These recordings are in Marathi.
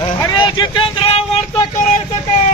अरे जितेंद्र आव्हाडचं करायचं काय?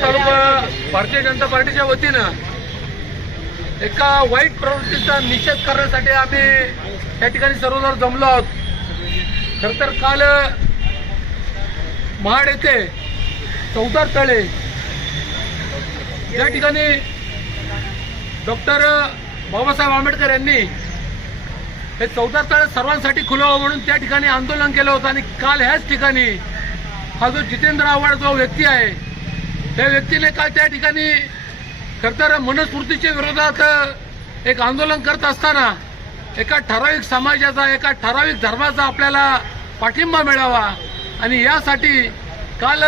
तालुका भारतीय जनता पार्टीच्या वतीनं एका वाईट प्रवृत्तीचा निषेध करण्यासाठी आम्ही या ठिकाणी सर्वजण जमलो आहोत. खर तर काल महाड येथे चौदार तळे या ठिकाणी डॉक्टर बाबासाहेब आंबेडकर यांनी हे चौदार तळ सर्वांसाठी खुलावं म्हणून त्या ठिकाणी आंदोलन केलं होतं आणि काल ह्याच ठिकाणी हा जो जितेंद्र आव्हाड जो व्यक्ती आहे त्या व्यक्तीने काल त्या ठिकाणी खर मनस्फूर्तीच्या विरोधात एक आंदोलन करत असताना एका ठराविक समाजाचा एका ठराविक धर्माचा आपल्याला पाठिंबा मिळावा. आणि यासाठी काल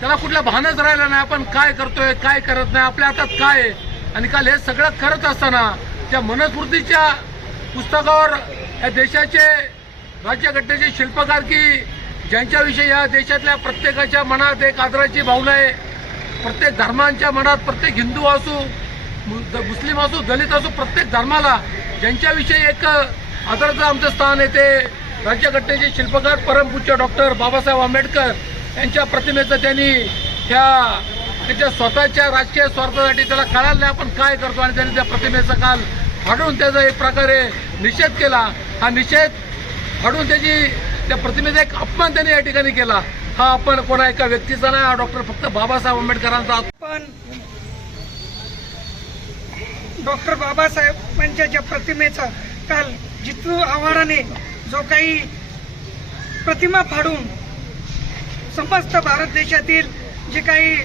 त्याला कुठलं भानच राहिलं नाही. आपण काय करतोय काय करत नाही आपल्या हातात काय आणि काल हे सगळं करत असताना त्या मनस्फूर्तीच्या पुस्तकावर या देशाचे राज्यघटनेचे शिल्पकार की ज्यांच्याविषयी या देशातल्या प्रत्येकाच्या मनात एक आदराची भावना आहे प्रत्येक धर्मांच्या मनात प्रत्येक हिंदू असू मु- मुस्लिम असू दलित असू प्रत्येक धर्माला ज्यांच्याविषयी एक आदरचं आमचं स्थान येते राज्यघटनेचे शिल्पकार परमपूज्य डॉक्टर बाबासाहेब आंबेडकर यांच्या प्रतिमेचं त्यांनी त्या त्याच्या स्वतःच्या राजकीय स्वार्थासाठी त्याला कळालं नाही आपण काय करतो आणि त्यांनी त्या प्रतिमेचा काल हाडून त्याचा एक प्रकारे निषेध केला. हा निषेध हाडून त्याची त्या प्रतिमेचा एक अपमान त्यांनी या ठिकाणी केला. हा आपण कोणा एका व्यक्तीचा नाही हा डॉक्टर फक्त बाबासाहेब आंबेडकरांचा पण डॉक्टर बाबासाहेबांच्या ज्या प्रतिमेचा काल जितू आव्हाडाने जो काही प्रतिमा फाडून समस्त भारत देशातील जे काही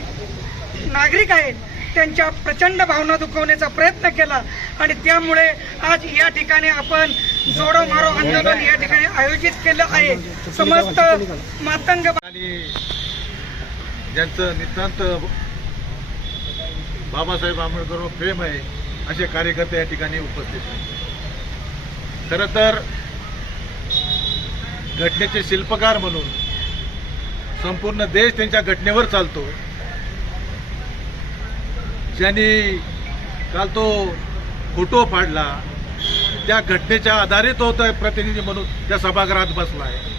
नागरिक आहेत त्यांच्या प्रचंड भावना दुखवण्याचा प्रयत्न केला आणि त्यामुळे आज या ठिकाणी आपण जोडो मारो आंदोलन या ठिकाणी आयोजित केलं आहे. समस्त मातंग आणि ज्यांचं नितांत बाबासाहेब आंबेडकरवर प्रेम आहे असे कार्यकर्ते या ठिकाणी उपस्थित आहेत. खरं तर घटनेचे शिल्पकार म्हणून संपूर्ण देश त्यांच्या घटनेवर चालतो. ज्यांनी काल तो फोटो फाडला त्या घटनेच्या आधारित होत प्रतिनिधी म्हणून त्या सभागृहात बसला आहे.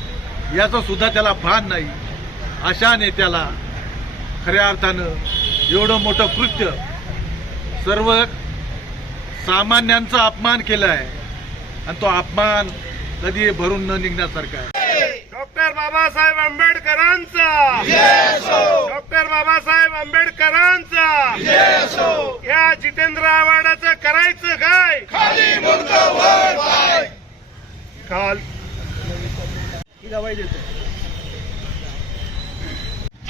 याचं सुद्धा त्याला भान नाही. अशा नेत्याला खऱ्या अर्थानं एवढं मोठं कृत्य सर्व सामान्यांचा अपमान केला आहे आणि तो अपमान कधी भरून न निघण्यासारखा आहे. डॉक्टर बाबासाहेब आंबेडकरांचा. डॉक्टर बाबासाहेब आंबेडकरांचा. या जितेंद्र आव्हाडाचं करायचं काय? काल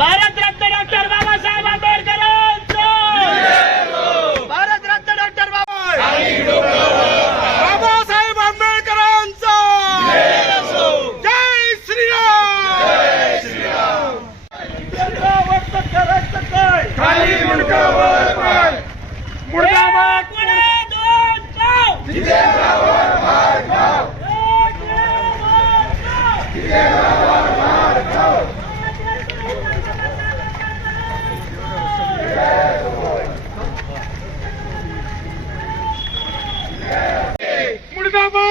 भारतरत्न डॉक्टर बाबासाहेब आंबेडकर